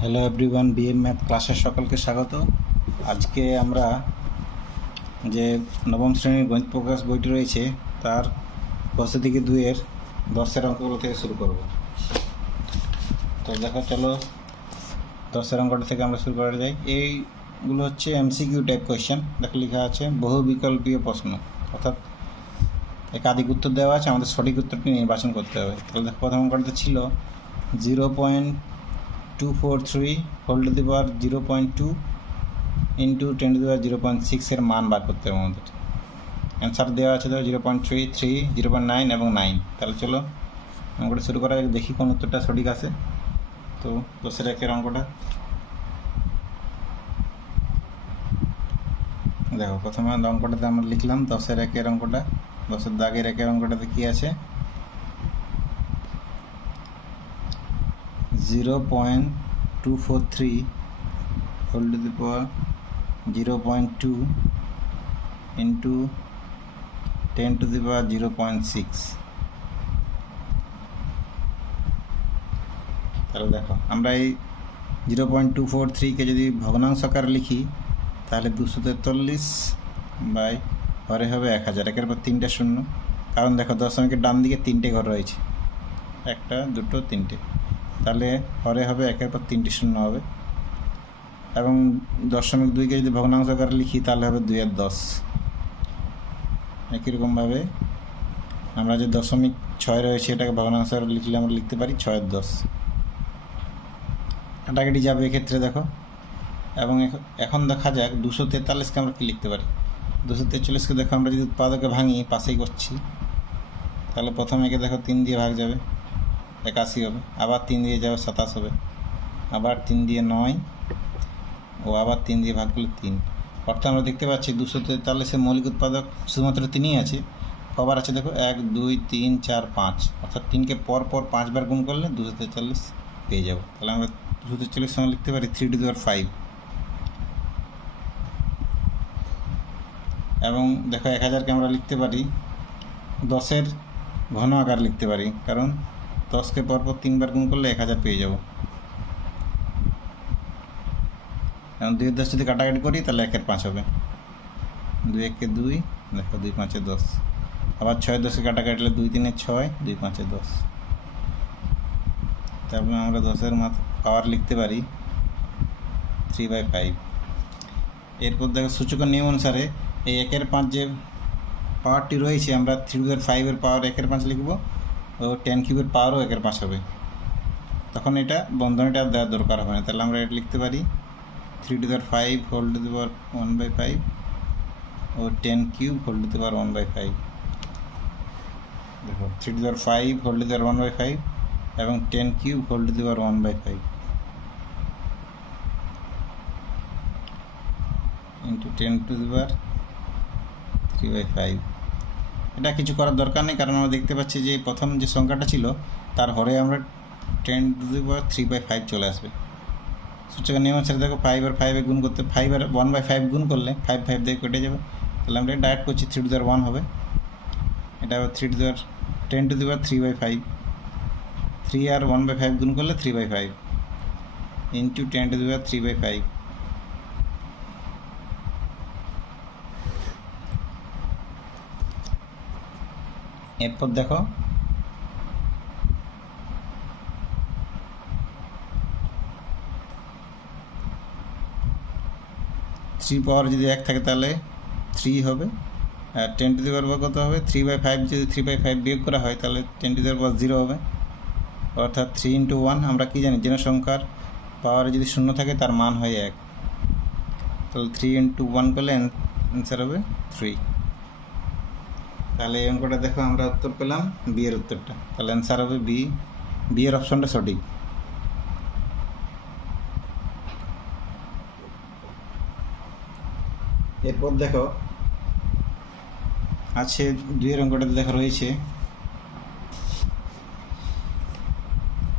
Hello everyone, BM math ক্লাসের সকলকে স্বাগত। আজকে আমরা যে নবম শ্রেণীর গণিত প্রকাশ বইটি রয়েছে তার 10-2 10-এর অঙ্কগুলো থেকে শুরু করব। তো দেখো, চলো 10-এর অঙ্কটা থেকে আমরা শুরু করা যাই। এইগুলো হচ্ছে এমসিকিউ টাইপ কোয়েশ্চেন। দেখো লেখা আছে বহু বিকল্পীয় প্রশ্ন, অর্থাৎ একাধিক উত্তর দেওয়া আছে, আমাদের সঠিক উত্তরটি নির্বাচন করতে হবে। তাহলে দেখো প্রথম অঙ্কটা ছিল 0.243 whole to the power 0.2 into 10⁻06 এর মান বার করতে হবে আমাদের। অ্যান্সার দেওয়া আছে ধরো 0.3, 3, 0.9 এবং 9। তাহলে চলো অঙ্কটা শুরু করা যাক, দেখি কোন উত্তরটা সঠিক আছে। তো 10-এর অঙ্কটা দেখো, প্রথমে অঙ্কটাতে আমরা লিখলাম 10-এর অঙ্কটা। 10-এর দাগের 1-এর অঙ্কটাতে কি আছে? 0.243 whole to the power 0.2 into 10⁻06। তাহলে দেখো, আমরা এই 0.243কে যদি ভগ্নাংশ আকারে লিখি তাহলে 243 বাই হরে হবে 1000। 1-এর পর 3টে শূন্য, কারণ দেখো দশমিকের ডান দিকে 3টে ঘর রয়েছে, 1, 2, 3টে। তাহলে হরে হবে 1-এর পর 3টে শূন্য হবে। এবং 0.2কে যদি ভগ্নাংশ আকারে লিখি তাহলে হবে 2-10। একই রকমভাবে আমরা যে 0.6 রয়েছে এটাকে ভগ্নাংশ আকারে লিখলে আমরা লিখতে পারি 6-10। কাটাকাটি যাবে এক্ষেত্রে দেখো। এবং এখন দেখা যাক 243কে আমরা কী লিখতে পারি। 243কে দেখো, আমরা যদি উৎপাদকে ভাঙি, পাশেই করছি, তাহলে প্রথমে একে দেখো 3 দিয়ে ভাগ যাবে, 81 হবে। আবার 3 দিয়ে যাবে, 27 হবে। আবার 3 দিয়ে 9 ও আবার 3 দিয়ে ভাগ করলে 3। অর্থাৎ আমরা দেখতে পাচ্ছি 243-এর মৌলিক উৎপাদক শুধুমাত্র 3ই আছে। কবার আছে দেখো, 1, 2, 3, 4, 5। অর্থাৎ 3কে পর 5বার গুণ করলে 243 পেয়ে যাব। তাহলে আমরা 243 সঙ্গে লিখতে পারি 3⁵। এবং দেখো 1000কে আমরা লিখতে পারি 10-এর ঘন আকার লিখতে পারি, কারণ 10কে পর 3বার গুণ করলে 1000 পেয়ে যাব। এবং 2-10 যদি কাটাকাটি করি তাহলে 1-এর 5 হবে। 2-1-এ 2, দেখো 2-5-এ 10। আবার 6-10-কে কাটাকাটলে 2-3-এ 6, 2-5-এ 10। তারপরে আমরা 10-এর পাওয়ার লিখতে পারি 3/5। এরপর দেখো সূচকের নিয়ম অনুসারে এই 1-এর 5 যে পাওয়ারটি রয়েছে, আমরা 3/5-এর পাওয়ার 1-এর 5 লিখব ও 10³ পাওয়ারও 1-এর 5 হবে। তখন এটা বন্ধনীটা দেওয়ার দরকার হবে না। তাহলে আমরা এটা লিখতে পারি 3⁵ হোল টু দি পাওয়ার 1/5 ও 10³ হোল টু দি পাওয়ার 1/5। দেখো 3⁵ হোল টু দি পাওয়ার 1/5 এবং 10³ whole to the power 1/5 into 10⁵। এটা কিছু করার দরকার নেই, কারণ আমরা দেখতে পাচ্ছি যে প্রথম যে সংখ্যাটা ছিল তার হরে আমরা 10⁵ চলে আসবে। সূচকের নিয়ম অনুসারে দেখো 5 আর 5-এ গুণ করতে, 5 আর 1/5 গুণ করলে 5 দিয়ে কেটে যাবে। তাহলে আমরা ডাইরেক্ট করছি 3⁵ হবে। এটা হবে 10⁵। 3 আর 1/5 গুণ করলে 3/5 ইন্টু 10⁵। এরপর দেখো 3 পাওয়ার যদি 1 থাকে তাহলে 3 হবে। আর 10⁵ কত হবে? 3/5 যদি 3/5 বিয়োগ করা হয় তাহলে 10⁵ 0 হবে। অর্থাৎ 3 × 1, আমরা কি জানি, যেন সংখ্যার পাওয়ারে যদি 0 থাকে তার মান হয় 1। তাহলে 3 × 1 করলে অ্যান্সার হবে 3। তাহলে এই অঙ্কটা দেখো আমরা উত্তর পেলাম বি এর উত্তরটা। তাহলে অ্যান্সার হবে বি। বি এর অপশনটা সঠিক। এরপর দেখো আছে 2-এর অঙ্কটাতে দেখো রয়েছে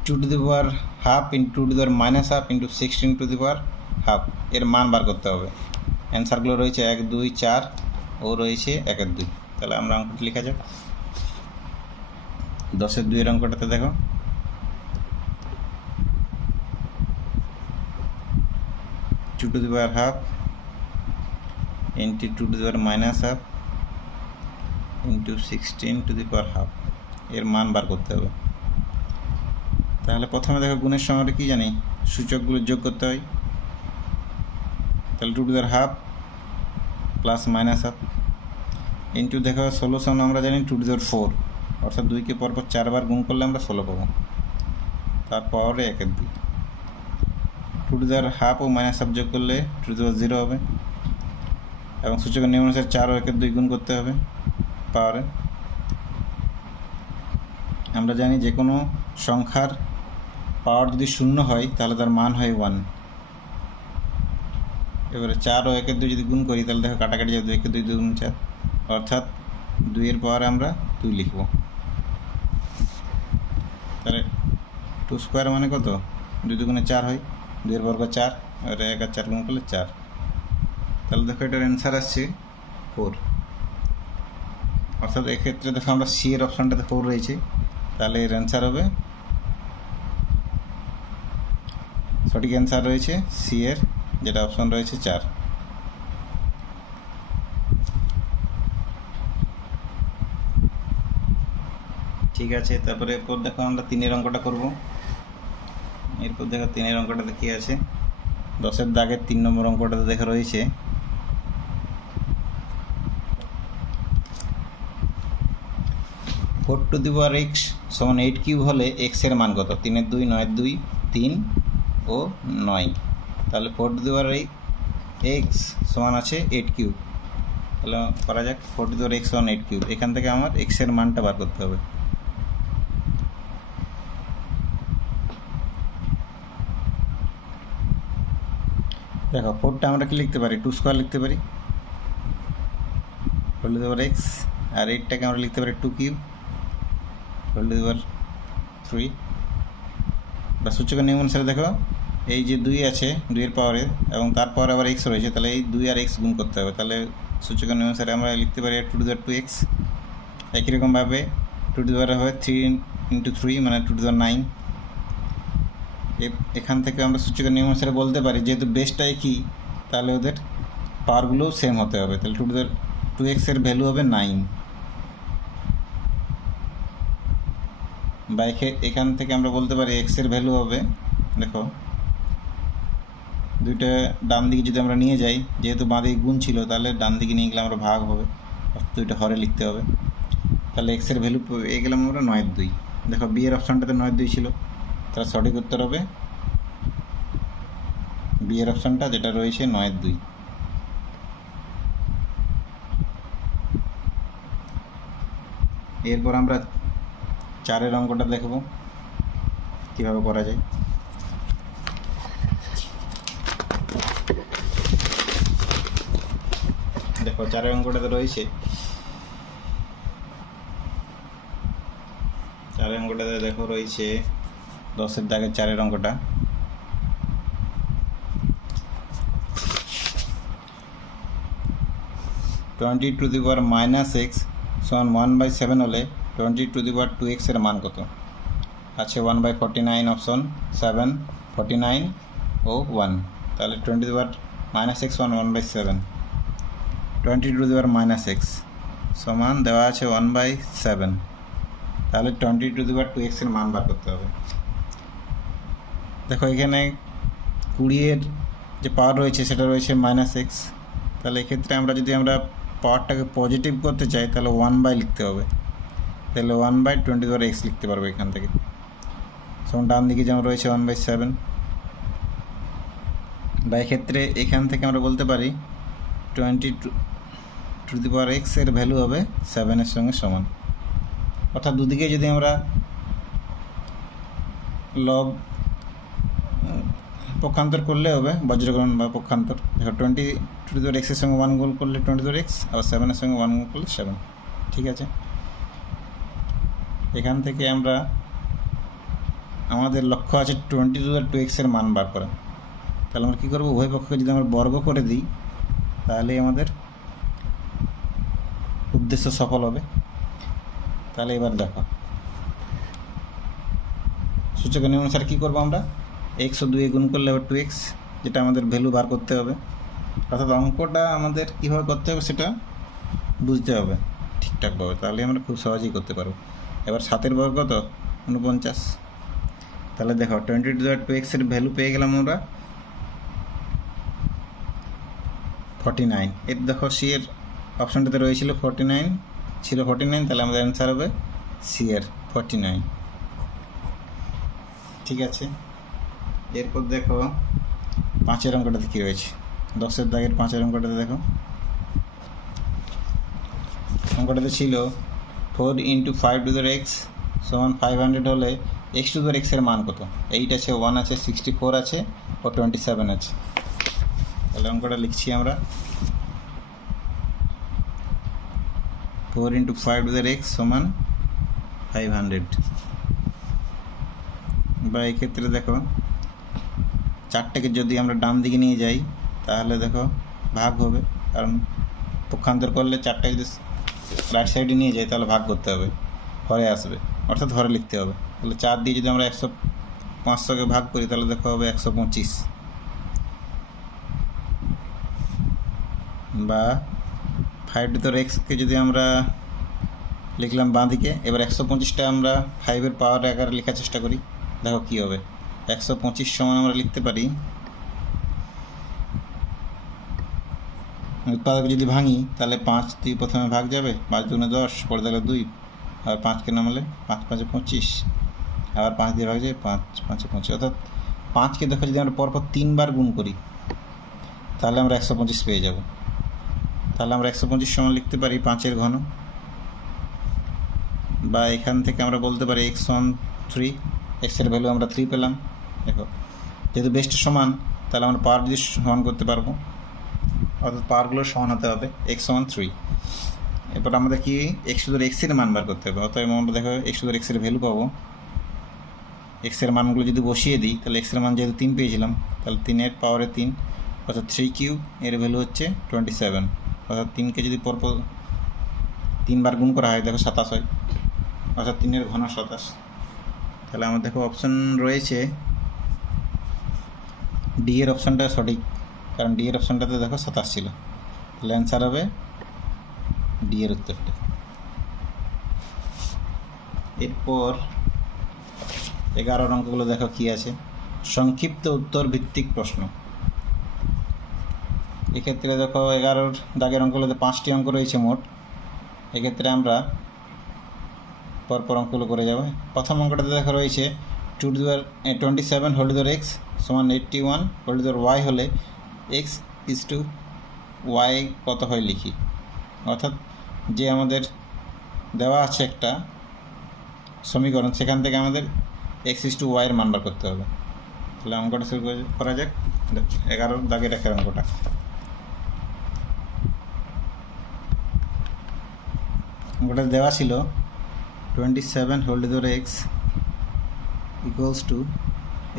2⁻½ ইন্টু 2⁻−½ ইন্টু 16⁻½ এর মান বার করতে হবে। অ্যান্সারগুলো রয়েছে 1, 2, 4 ও রয়েছে 1-এর 2। তাহলে আমরা অঙ্কটি লেখা যাক। 10-এর 2-এর অঙ্কটাতে দেখো 2 to the power half into 2 to the power minus half into 16 two the power half, এর মান বার করতে হবে। তাহলে প্রথমে দেখো গুণের সময়টা কি জানি, সূচকগুলো যোগ করতে হয়। তাহলে 2 to the power half plus minus half into দেখো সলিউশন আমরা জানি 2 টু দি পাওয়ার 4, অর্থাৎ 2কে পরপর 4 বার গুণ করলে আমরা 16 পাবো। তারপরে 1 2 2 টু দি পাওয়ার হাফ ও মাইনাস হাফ যোগ করলে 2 টু দি পাওয়ার 0 হবে, এবং সূচকের নিয়ম অনুসারে 4 ও 1 2 গুণ করতে হবে পাওয়ারে। আমরা জানি যে কোনো সংখ্যার পাওয়ার যদি 0 হয় তাহলে তার মান হয় 1। এবারে 4 ও 1 2 যদি গুণ করি তাহলে দেখো কাটাকাটি যায়, 2 1 2 2 গুণ 4, অর্থাৎ 2 এর পাওয়ারে আমরা 2 লিখব। তাহলে 2 স্কোয়ার মানে কত, 2 দুগুণে 4 হয়, 2 এর বর্গ 4, এবারে 1 আর 4 গুণ করলে 4। তাহলে দেখো এটার অ্যান্সার আসছে 4। অর্থাৎ এক্ষেত্রে দেখো আমরা সি এর অপশানটাতে 4 রয়েছে, তাহলে এর অ্যান্সার হবে, সঠিক অ্যান্সার রয়েছে সি এর যেটা অপশান রয়েছে 4। ঠিক আছে, তারপরে এরপর দেখো আমরা 3-এর অঙ্কটা করব। এরপর দেখো 3-এর অঙ্কটাতে কী আছে, 10-এর দাগের 3 নম্বর অঙ্কটাতে দেখো রয়েছে 4 টু দি পাওয়ার x সমান 8 কিউব হলে x এর মান কত, 3 2 9 2 3 ও 9। তাহলে 4 টু দি পাওয়ার x সমান আছে 8 কিউব। তাহলে করা যাক 4 টু দি পাওয়ার x সমান 8 কিউব। এখান থেকে আমার x এর মানটা বার করতে হবে। দেখো 4টা আমরা কি লিখতে পারি, 2 স্কোয়ার লিখতে পারি 4 টু দি পাওয়ার x, আর 8টাকে আমরা লিখতে পারি 2 কিউব 4 টু দি পাওয়ার 3। বা সূচকের নিয়ম অনুসারে দেখো এই যে 2 আছে 2 এর পাওয়ারে, এবং তারপর আবার x রয়েছে, তাহলে এই 2 আর x গুণ করতে হবে। তাহলে সূচকের নিয়ম অনুসারে আমরা লিখতে পারি 2 টু দি পাওয়ার 2x। একই রকমভাবে 2 টু দি পাওয়ার হবে 3 ইন্টু 3 মানে 2 টু দি পাওয়ার 9। এখান থেকে আমরা সূচকের নিয়ম অনুসারে বলতে পারি যেহেতু বেসটা একই তাহলে ওদের পাওয়ারগুলোও সেম হতে হবে। তাহলে 2 টু দি পাওয়ার 2x এর ভ্যালু হবে 9। বা এখান থেকে আমরা বলতে পারি x এর ভ্যালু হবে, দেখো দুইটা ডান দিকে যদি আমরা নিয়ে যাই, যেহেতু বাঁ দিকে গুণ ছিল তাহলে ডান দিকে নিয়ে গেলে আমরা ভাগ হবে, দুইটা হরে লিখতে হবে। তাহলে x এর ভ্যালু পেয়ে গেলাম আমরা 9 2। দেখো বি এর অপশানটাতে 9 2 ছিল, তার সঠিক উত্তর হবে বি এর অপশানটা যেটা রয়েছে 9 2। এরপর আমরা 4-এর অঙ্কটা দেখব কীভাবে করা যায়। দেখো 4-এর অঙ্কটাতে রয়েছে, 4-এর অঙ্কটাতে দেখো রয়েছে 10-এর দাগের 4-এর অঙ্কটা। Twenty two the power minus x সমান 1/7 হলে 20 টু দি পাওয়ার 2x এর মান কত আছে, 1/49 অপশন 7 49 ও 1। তাহলে 20 two the power minus x সমান 1/7, 20 two the power minus x সমান দেওয়া আছে 1/7। তাহলে 20 টু দি পাওয়ার 2x এর মান বার করতে হবে। দেখো এখানে 20-এর যে পাওয়ার রয়েছে সেটা রয়েছে -x। তাহলে এক্ষেত্রে আমরা যদি পাওয়ারটাকে পজিটিভ করতে চাই তাহলে 1/, লিখতে হবে। তাহলে 1/20 টু দি পাওয়ার x লিখতে পারবো এখান থেকে। যেমন ডান দিকে যেমন রয়েছে 1/7, বা এক্ষেত্রে এখান থেকে আমরা বলতে পারি 20 টু দি পাওয়ার x এর ভ্যালু হবে 7-এর সঙ্গে সমান। অর্থাৎ দুদিকে যদি আমরা লব পক্ষান্তর করলে হবে, বজ্রকরণ বা পক্ষান্তর। দেখো 20 টু দি পাওয়ার x এর সঙ্গে 1 গুণ করলে 20 টু দি পাওয়ার x, আবার 7-এর সঙ্গে 1 গুণ করলে 7। ঠিক আছে, এখান থেকে আমরা আমাদের লক্ষ্য আছে 20 টু দি পাওয়ার 2x এর মান বার করা। তাহলে আমরা কী করবো, উভয় পক্ষকে যদি আমরা বর্গ করে দিই তাহলে আমাদের উদ্দেশ্য সফল হবে। তাহলে এবার দেখো সূচকের নিয়ম অনুসারে কী করবো আমরা, x ও 2 গুণ করলে হবে 2x, যেটা আমাদের ভ্যালু বার করতে হবে। অর্থাৎ অঙ্কটা আমাদের কীভাবে করতে হবে সেটা বুঝতে হবে ঠিকঠাকভাবে, তাহলে আমরা খুব সহজেই করতে পারবো। এবার 7 বর্গ কত? 49। তাহলে দেখো 20^2x এর ভ্যালু পেয়ে গেলাম আমরা 49। এর দেখো সি এর অপশানটাতে রয়েছিল 49, ছিল 49, তাহলে আমাদের অ্যান্সার হবে সি এর 49। ঠিক আছে, এরপর দেখো 5-এর অঙ্কটাতে কী রয়েছে। 10-এর দাগের 5-এর অঙ্কটাতে দেখো, অঙ্কটাতে ছিল 4 × 5^x = 500 হলে x^x এর মান কত? 8 আছে, 1 আছে, 64 আছে ও 27 আছে। তাহলে অঙ্কটা লিখছি আমরা, 4 × 5^x = 500। বা এক্ষেত্রে দেখো 4টাকে যদি আমরা ডান দিকে নিয়ে যাই তাহলে দেখো ভাগ হবে, কারণ পক্ষান্তর করলে 4টা যদি রাইট সাইডে নিয়ে যাই তাহলে ভাগ করতে হবে, হরে আসবে, অর্থাৎ হরে লিখতে হবে। তাহলে 4 দিয়ে যদি আমরা 500কে ভাগ করি তাহলে দেখো হবে 125। বা 5^x-কে যদি আমরা লিখলাম বাঁ দিকে, এবার 125টা আমরা 5-এর পাওয়ার আকারে লেখার চেষ্টা করি, দেখো কী হবে। 125 সমান আমরা লিখতে পারি, উৎপাদক যদি ভাঙি তাহলে 5 দিয়ে প্রথমে ভাগ যাবে, 5 × 10, পরে তাহলে 2, আর 5কে নামালে 5 × 5 = 25, আবার 5 দিয়ে ভাগ যাবে, 5 × 5 = 25। অর্থাৎ 5কে দেখো যদি আমরা পরপর 3 বার গুণ করি তাহলে আমরা 125 পেয়ে যাব। তাহলে আমরা 125 সমান লিখতে পারি 5-এর ঘন। বা এখান থেকে আমরা বলতে পারি x = 3, এর ভ্যালু আমরা 3 পেলাম। দেখো যেহেতু বেসটা সমান তাহলে আমরা পাওয়ার দিয়ে সমান করতে পারবো, অর্থাৎ পাওয়ারগুলো সমান হতে হবে। x = 3। এরপর আমাদের কি x^x এর মান বার করতে হবে, অতএব আমরা দেখো x^x এর ভ্যালু পাবো। x এর মানগুলো যদি বসিয়ে দিই তাহলে x এর মান যেহেতু 3 পেয়েছিলাম, তাহলে 3-এর পাওয়ারে 3, অর্থাৎ 3³ এর ভ্যালু হচ্ছে 27। অর্থাৎ 3কে যদি পরপর 3 বার গুণ করা হয় দেখো 27 হয়, অর্থাৎ 3-এর ঘন 27। তাহলে আমার দেখো অপশান রয়েছে ডি এর অপশানটা সঠিক, কারণ ডি এর অপশানটাতে দেখো 27 ছিল। তাহলে অ্যান্সার হবে ডি এর উত্তরটা। এরপর 11 অঙ্কগুলো দেখো কি আছে, সংক্ষিপ্ত উত্তর ভিত্তিক প্রশ্ন। এক্ষেত্রে দেখো 11 দাগের অঙ্কগুলোতে 5টি অঙ্ক রয়েছে মোট। এক্ষেত্রে আমরা পরপর অঙ্কগুলো করে যাব। প্রথম অঙ্কটাতে দেখা রয়েছে 27^x = 81^y হলে x=y কত হয় লিখি। অর্থাৎ যে আমাদের দেওয়া আছে একটা সমীকরণ, সেখান থেকে আমাদের x=y এর মান বার করতে হবে। তাহলে অঙ্কটা শুরু করা যাক। 11 দাগের একটা অঙ্কটা, অঙ্কটা দেওয়া ছিল 27^x =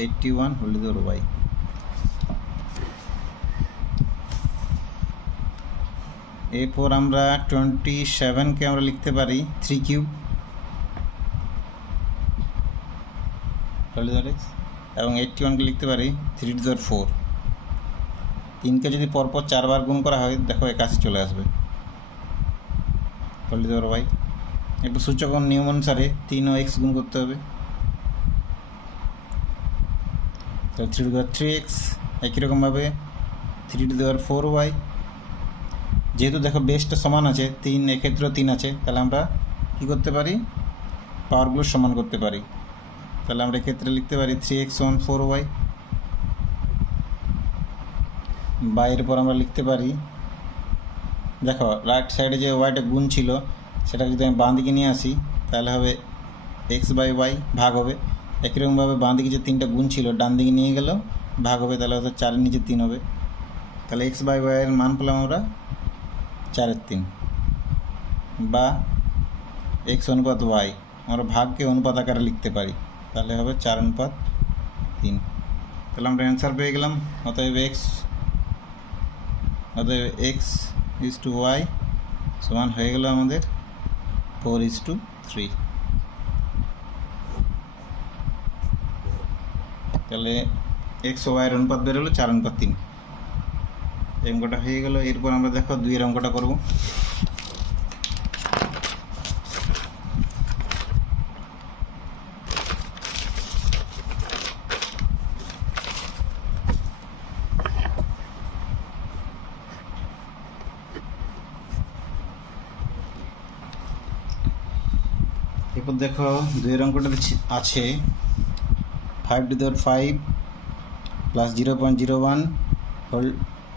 81^y। এরপর আমরা 27কে আমরা লিখতে পারি 3³ x, এবং 81কে লিখতে পারি 3^4। 3কে যদি পরপর 4 বার গুণ করা হয় দেখো 81 চলে আসবে y। একটু সূচক নিয়ম অনুসারে 3 ও x গুণ করতে হবে, তাহলে 3^3x। একই রকমভাবে 3^4y। যেহেতু দেখো বেসটা সমান আছে 3, এক্ষেত্রেও 3 আছে, তাহলে আমরা কী করতে পারি, পাওয়ারগুলো সমান করতে পারি। তাহলে আমরা এক্ষেত্রে লিখতে পারি 3x = 4y। বা এরপর আমরা লিখতে পারি, দেখো রাইট সাইডে যে ওয়াইটা গুণ ছিল সেটাকে যদি আমি বাঁ দিকে নিয়ে আসি তাহলে হবে x/y ভাগ হবে। একই রকমভাবে বাঁ দিকে যে 3টা গুণ ছিল ডান দিকে নিয়ে গেলেও ভাগ হবে, তাহলে হয়তো 4-এর নিচে 3 হবে। তাহলে x/y এর মান পেলাম আমরা 4/3। বা x অনুপাত y আমরা ভাগকে অনুপাত আকারে লিখতে পারি, তাহলে হবে 4:3। তাহলে আমরা অ্যান্সার পেয়ে গেলাম। অতএব x=y সমান হয়ে গেল আমাদের 4:3। তাহলে এক্স ও ওয়াইয়ের অনুপাত বের হলো 4:3। এই অঙ্কটা হয়ে গেল। এরপর আমরা দেখো 2-এর অঙ্কটা করব। এরপর দেখো 2-এর অঙ্কটা আছে 5^5 plus 0.01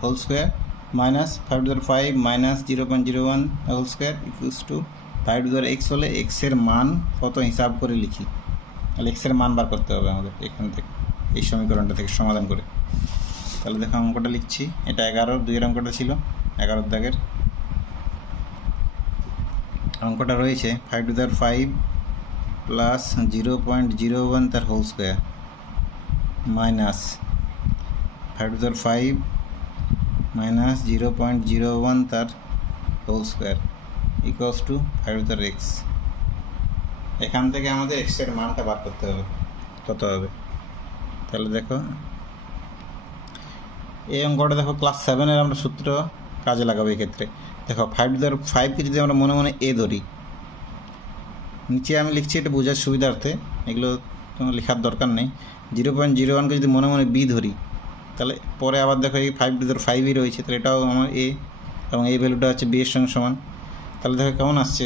whole square minus 5^5 minus 0.01 whole square equals to 5^x হলে এক্সের মান কত হিসাব করে লিখি। তাহলে এক্সের মান বার করতে হবে আমাদের এখান থেকে, এই সমীকরণটা থেকে সমাধান করে। তাহলে দেখো অঙ্কটা লিখছি। এটা 11, 2-এর অঙ্কটা ছিল 11 দাগের অঙ্কটা রয়েছে 5^5 প্লাস 0.01 তার হোল স্কোয়ার মাইনাস 5^5 মাইনাস 0.01 তার whole square equals to 5^x। এখান থেকে আমাদের এক্সের মানটা বার করতে হবে, কত হবে। তাহলে দেখো এই অঙ্কটা দেখো ক্লাস 7-এর আমরা সূত্র কাজে লাগাবো এক্ষেত্রে। দেখো 5^5কে যদি আমরা মনে মনে এ ধরি, নিচে আমি লিখছি এটা বোঝার সুবিধার্থে, এগুলো তোমার লেখার দরকার নেই। 0.01কে যদি মনে মনে বি ধরি, তাহলে পরে আবার দেখো এই 5^5ই রয়েছে, তাহলে এটাও আমার এ এবং এই ভ্যালুটা হচ্ছে বি এর সঙ্গে সমান। তাহলে দেখো কেমন আসছে,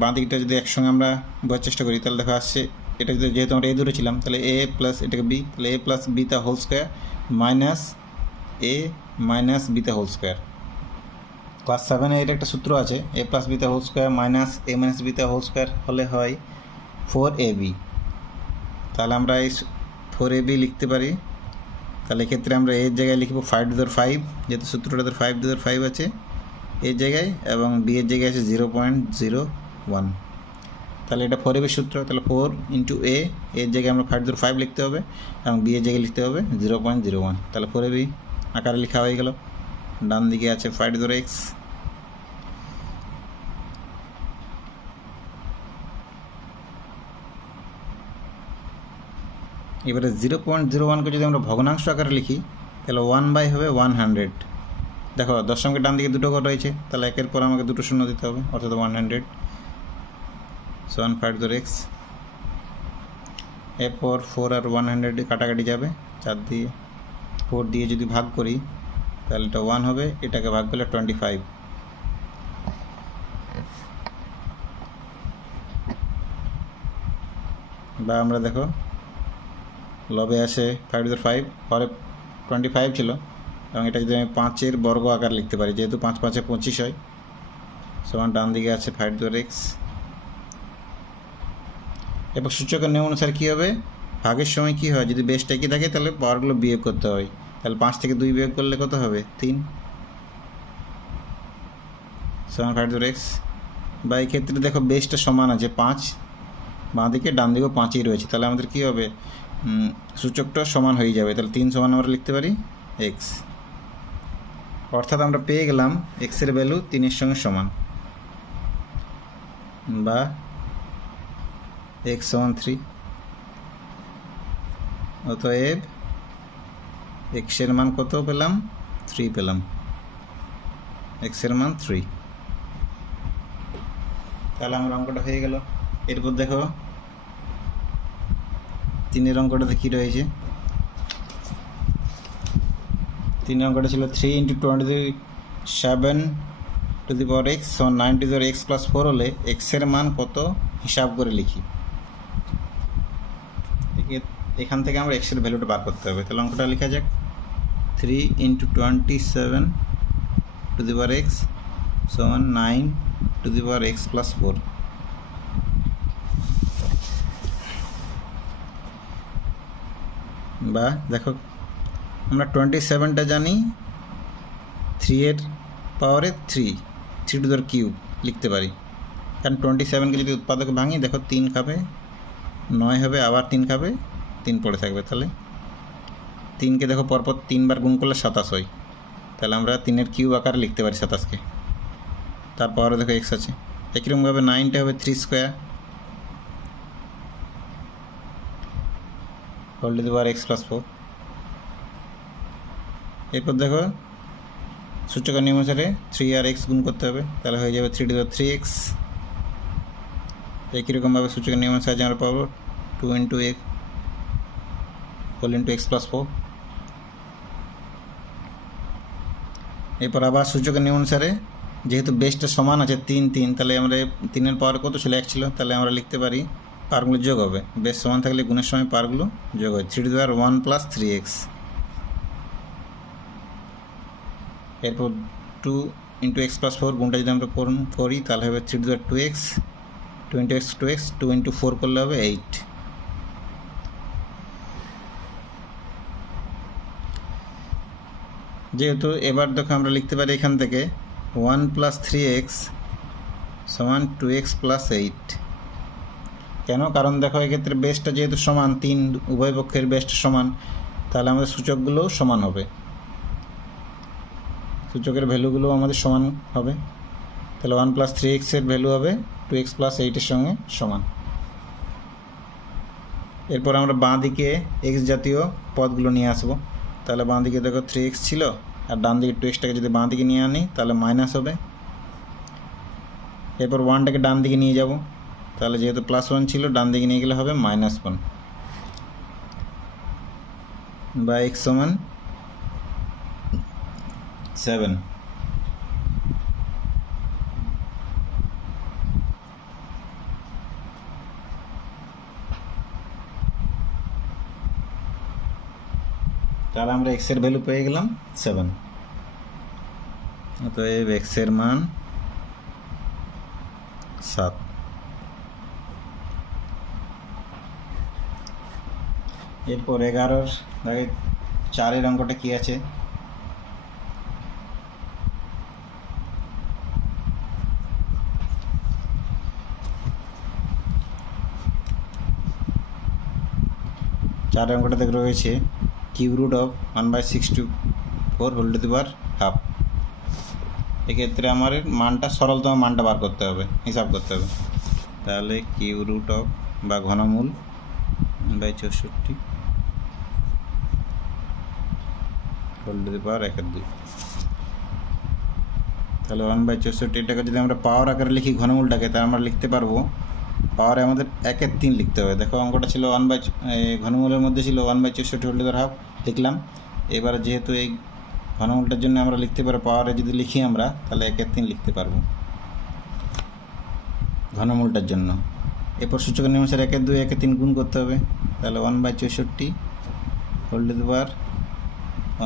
বাঁ দিকটা যদি একসঙ্গে আমরা বোঝার চেষ্টা করি, তাহলে দেখো আসছে এটা যদি, যেহেতু আমরা এ ধরেছিলাম, তাহলে এ প্লাস এটাকে বি, তাহলে এ প্লাস বি তা হোল স্কোয়ার মাইনাস এ মাইনাস বি তা হোল স্কোয়ার। ক্লাস 7-এ এটা একটা সূত্র আছে, এ প্লাস বি তা হোল স্কোয়ার মাইনাস এ মাইনাস বি তা হোল স্কোয়ার হলে হয় 4ab। তাহলে আমরা এই 4ab লিখতে পারি। তাহলে এক্ষেত্রে আমরা এর জায়গায় লিখব 5^5, যেহেতু সূত্রটাতে 5^5 আছে এর জায়গায়, এবং বি এর জায়গায় আছে 0.01। তাহলে এটা 4ab সূত্র। তাহলে 4 ইন্টু এ, এর জায়গায় আমরা 5^5 লিখতে হবে এবং বি এর জায়গায় লিখতে হবে 0.01। তাহলে 4ab আকারে লেখা হয়ে গেল। ডান দিকে আছে 5^x। এবারে 0.01কে যদি আমরা ভগ্নাংশ আকারে লিখি, তাহলে 1/, হবে 100। দেখো দশমিকের ডান দিকে দুটো ঘর রয়েছে, তাহলে একের পর আমাকে দুটো শূন্য দিতে হবে, অর্থাৎ 100 সমান 5^x। এরপর 4 আর 100 কাটাকাটি যাবে, 4 দিয়ে 4 দিয়ে যদি ভাগ করি তাহলে এটা 1 হবে, এটাকে ভাগ করলে 25। বা আমরা দেখো লবে আসে 5^5, পরে 25 ছিল, এবং এটা যদি আমি 5-এর বর্গ আকার লিখতে পারি, যেহেতু 5×5 = 25 হয়, সমান ডান দিকে আছে 5^x। এবার সূচকের নিয়ম অনুসারে কী হবে, ভাগের সময় কী হয়, যদি বেশটা একই থাকে তাহলে পাওয়ারগুলো বিয়োগ করতে হয়। তাহলে 5 থেকে 2 বিয়োগ করলে কত হবে, 3 সমান 5^x। বা এই ক্ষেত্রে দেখো বেশটা সমান আছে 5, বাঁ দিকে ডান দিকেও 5ই রয়েছে, তাহলে আমাদের কী হবে, সূচকটা সমান হয়ে যাবে। তাহলে 3 সমান আমরা লিখতে পারি x, অর্থাৎ আমরা পেয়ে গেলাম এক্সের ভ্যালু 3-এর সঙ্গে সমান, বা x সমান 3। অতএব এক্সের মান কত পেলাম, 3 পেলাম, এক্সের মান 3। তাহলে আমার অঙ্কটা হয়ে গেল। এরপর দেখো 3-এর অঙ্কটাতে কী রয়েছে। 3-এর অঙ্কটা ছিল 3 × 27^x সমান 9^x+4 হলে এক্সের মান কত হিসাব করে লিখি। এখান থেকে আমরা এক্সের ভ্যালুটা বার করতে হবে। তাহলে অঙ্কটা লেখা যাক, 3 × 27^x সমান 9^x+4। বা দেখো আমরা 27টা জানি 3-এর পাওয়ারে 3^3 লিখতে পারি, কারণ 27কে যদি উৎপাদকে ভাঙি, দেখো 3 খাবে 9 হবে, আবার 3 খাবে 3 পড়ে থাকবে, তাহলে 3কে দেখো পরপর 3বার গুণ করলে 27 হয়। তাহলে আমরা 3-এর কিউব আকারে লিখতে পারি 27কে। তার পাওয়ারে দেখো x আছে। একইরকমভাবে 9টা হবে 3² whole to the power X plus 4। এরপর দেখো সূচকের নিয়ম অনুসারে 3 আর এক্স গুণ করতে হবে, তাহলে হয়ে যাবে 3 টু দি পাওয়ার 3x। একই রকমভাবে সূচকের নিয়ম অনুসারে আমরা পাবো 2 into X whole into X plus 4। এরপর আবার সূচকের নিয়ম অনুসারে যেহেতু বেসটা সমান আছে 3 3, তাহলে আমরা 3-এর পাওয়ার কত ছিল 1 ছিল, তাহলে আমরা লিখতে পারি পাওয়ারগুলো যোগ হবে, বেস সমান থাকলে গুণের সময় পাওয়ারগুলো যোগ হয় 3 two the power 1 plus 3x। এরপর 2 ইন্টু এক্স প্লাস 4 গুণটা যদি আমরা করি তাহলে হবে 3 two the power 2x, 2 into x 2x, 2 into 4 করলে হবে 8। যেহেতু এবার দেখো আমরা লিখতে পারি এখান থেকে 1 প্লাস 3x সমান 2x প্লাস 8। কেন? কারণ দেখো এক্ষেত্রে বেসটা যেহেতু সমান 3, উভয় পক্ষের বেসটা সমান, তাহলে আমাদের সূচকগুলোও সমান হবে, সূচকের ভ্যালুগুলো আমাদের সমান হবে। তাহলে 1 প্লাস 3x এর ভ্যালু হবে 2x প্লাস 8-এর সঙ্গে সমান। এরপর আমরা বাঁ দিকে এক্স জাতীয় পদগুলো নিয়ে আসবো। তাহলে বাঁ দিকে দেখো 3x ছিল, আর ডান দিকে 2xটাকে যদি বাঁ দিকে নিয়ে আনি তাহলে মাইনাস হবে। এরপর 1টাকে ডান দিকে নিয়ে যাব, তাহলে যেহেতু প্লাস 1 ছিল ডান দিকে নিয়ে গেলে হবে -1 বা x সমান 7। তাহলে আমরা x এর ভ্যালু পেয়ে গেলাম 7। অতএব x এর মান 7। এরপর 11-র দাগে 4-এর অঙ্কটা কি আছে? চার অঙ্কটা দেখে রয়েছে cube root of 1/64 whole to the power half. এক্ষেত্রে আমার মানটা সরলতম মানটা বার করতে হবে, হিসাব করতে হবে। তাহলে কিউব রুট অফ বা ঘনমূল 1/64 হোল টু দি পাওয়ার 1/2। তাহলে 1/64 এটাকে যদি আমরা পাওয়ার আকারে লিখি ঘনমূলটাকে, তাহলে আমরা লিখতে পারবো পাওয়ারে আমাদের 1/3 লিখতে হবে। দেখো অঙ্কটা ছিল ঘনমূলের মধ্যে ছিল 1/64 whole to the power half, লিখলাম। এবারে যেহেতু এই ঘনমূলটার জন্য আমরা লিখতে পারবো পাওয়ারে যদি লিখি আমরা, তাহলে 1/3 লিখতে পারবো ঘনমূলটার জন্য। এরপর সূচকের নিয়ম অনুসারে 1/2 1/3 গুণ করতে হবে, তাহলে 1/64 whole to the power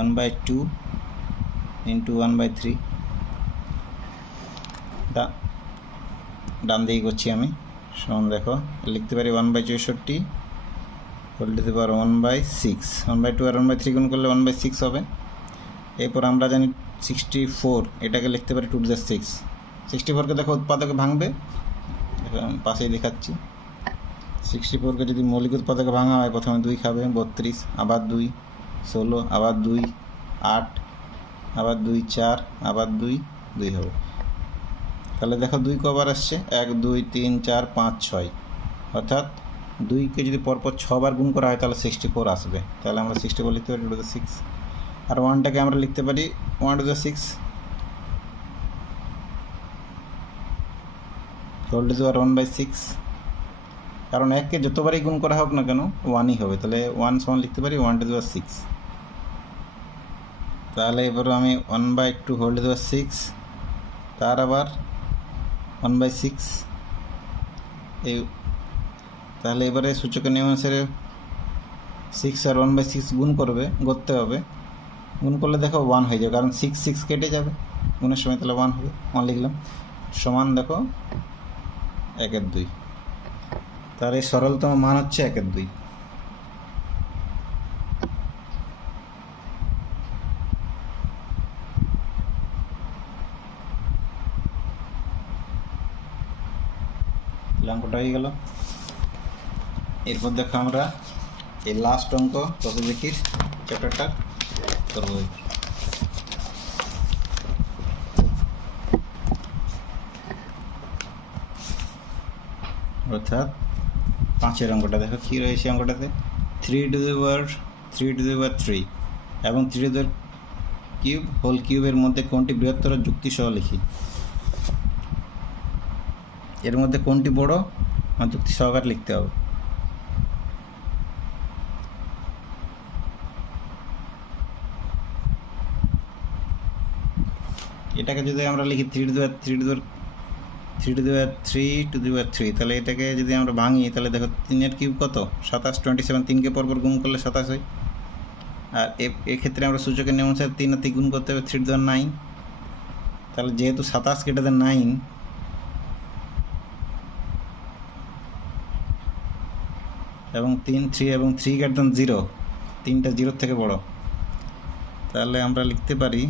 1/2 into 1/3। ডান দিকে করছি আমি, সমান দেখো লিখতে পারি 1/64 হোল টু দি পাওয়ার 1/6। 1/2 আর 1/3 গুণ করলে 1/6 হবে। এরপর আমরা জানি 64, এটাকে লিখতে পারি 2 টু দি 6। 64কে দেখো উৎপাদকে ভাঙবে, পাশেই দেখাচ্ছি। 64কে যদি মৌলিক উৎপাদকে ভাঙা হয়, প্রথমে 2 খাবে 32, আবার 2 16, আবার 2 8, আবার 2 4, আবার 2 2 হবে। তাহলে দেখো 2 কবার আসছে, 1 2 3 4 5 6, অর্থাৎ 2কে যদি পরপর 6 বার গুণ করা হয় তাহলে 64 আসবে। তাহলে আমরা 64 লিখতে পারি 2 টু দি 6। আর 1টাকে আমরা লিখতে পারি 1 to the 6 whole to the power 1/6। কারণ 1কে যতবারই গুণ করা হোক না কেন 1ই হবে, তাহলে 1 সমান লিখতে পারি 1 টু দি পাওয়ার 6। তাহলে এবারে আমি 1/2 হোল টু দি পাওয়ার 6, তার আবার 1/6 এই। তাহলে এবারে সূচকের নিয়ম অনুসারে 6 আর 1/6 করতে হবে। গুণ করলে দেখো 1 হয়ে যাবে, কারণ 6 6 কেটে যাবে গুণের সময়, তাহলে 1 হবে। 1 লিখলাম, সমান দেখো 1/2। তার এই সরলতম মান হচ্ছে 1/2। অঙ্কটা হয়ে গেল। এরপর দেখো আমরা এই লাস্ট অঙ্ক প্রসেসিকির চ্যাপ্টারটা করবো। অর্থাৎ 5-এর অঙ্কটা দেখো কি রয়েছে অঙ্কটাতে। 3 এবং 3 কিউব হোল কিউবের মধ্যে কোনটি বৃহত্তর যুক্তি সহ লিখি। এর মধ্যে কোনটি বড় যুক্তি সহকারে লিখতে হবে। এটাকে যদি আমরা লিখি 3 তাহলে এটাকে যদি আমরা ভাঙি তাহলে দেখো 3 কিউব কত 27, 27 3কে পরপর গুণ করলে 27 হয়। আর এক্ষেত্রে আমরা সূচকের নিয়ম অনুসারে 3 আর 3 গুণ করতে হবে 3 9। তাহলে যেহেতু 27 > 9 এবং 3 এবং 3 0, 3টা 0 থেকে বড়, তাহলে আমরা লিখতে পারি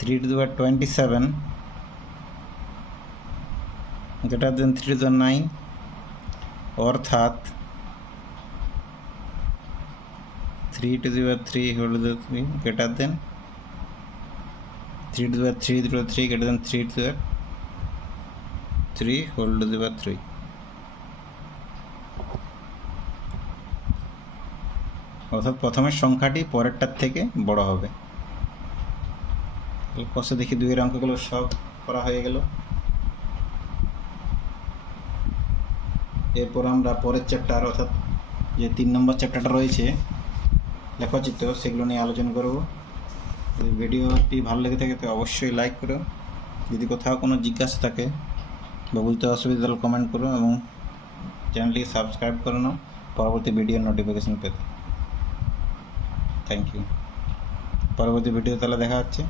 3^27 greater than 3^9, অর্থাৎ 3^3 greater than 3^3 greater than 3^3 অর্থাৎ প্রথমের সংখ্যাটি পরেরটার থেকে বড় হবে। কষে দেখি 2-এর অঙ্কগুলো সব করা হয়ে গেল। এরপর আমরা পরের চ্যাপ্টার অর্থাৎ যে 3 নম্বর চ্যাপ্টারটা রয়েছে লেখচিত্র, সেগুলো নিয়ে আলোচনা করব। যদি ভিডিওটি ভালো লেগে থাকে তো অবশ্যই লাইক করো, যদি কোথাও কোনো জিজ্ঞাসা থাকে বা বুঝতে অসুবিধা হলে কমেন্ট করো এবং চ্যানেলটিকে সাবস্ক্রাইব করে নাও পরবর্তী ভিডিওর নোটিফিকেশন পেতে। Thank you. পরবর্তী ভিডিও তাহলে দেখা হচ্ছে।